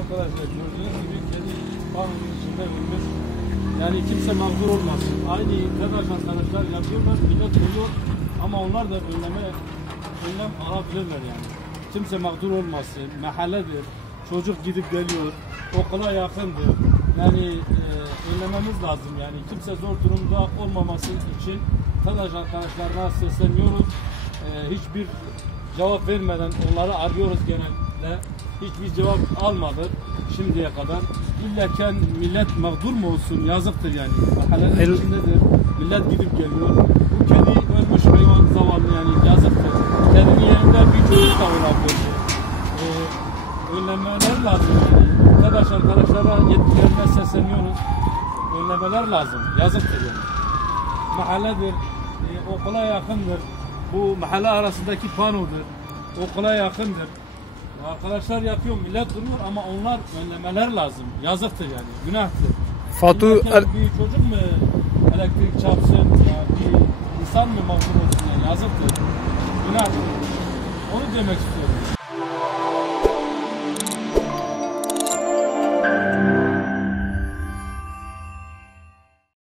Arkadaşlar gördüğünüz gibi kedi bankanın içinde ölmüş. Yani kimse mağdur olmasın. Aynı TEDAŞ arkadaşlar yapıyorlar, millet ölüyor ama onlar da önlem alabilirler yani. Kimse mağdur olmasın, mahalledir, çocuk gidip geliyor, okula yakındır. Yani önlememiz lazım yani. Kimse zor durumda olmaması için TEDAŞ arkadaşlarına sesleniyoruz. Hiçbir cevap vermeden onları arıyoruz genelde. Hiçbir cevap almadık şimdiye kadar. İlleken millet mağdur mu olsun? Yazıktır yani. Mahallenin içindedir. Millet gidip geliyor. Bu kedi ölmüş hayvan zavallı yani yazıktır. Kedinin yerinde bir çocuk da olabilir. Önlemeler lazım yani. TEDAŞ arkadaşlara yetkililerine sesleniyoruz. Önlemeler lazım. Yazıktır yani. Mahalledir. Okula yakındır. Bu mahalle arasındaki panodur. Okula yakındır. Arkadaşlar yapıyor, millet duruyor ama onlar önlemeler lazım. Yazıktır yani, günahtır. Bir çocuk mu elektrik çarpsın, ya bir insan mı mağdur olsun yani yazıktır. Günahtır. Onu demek istiyorum.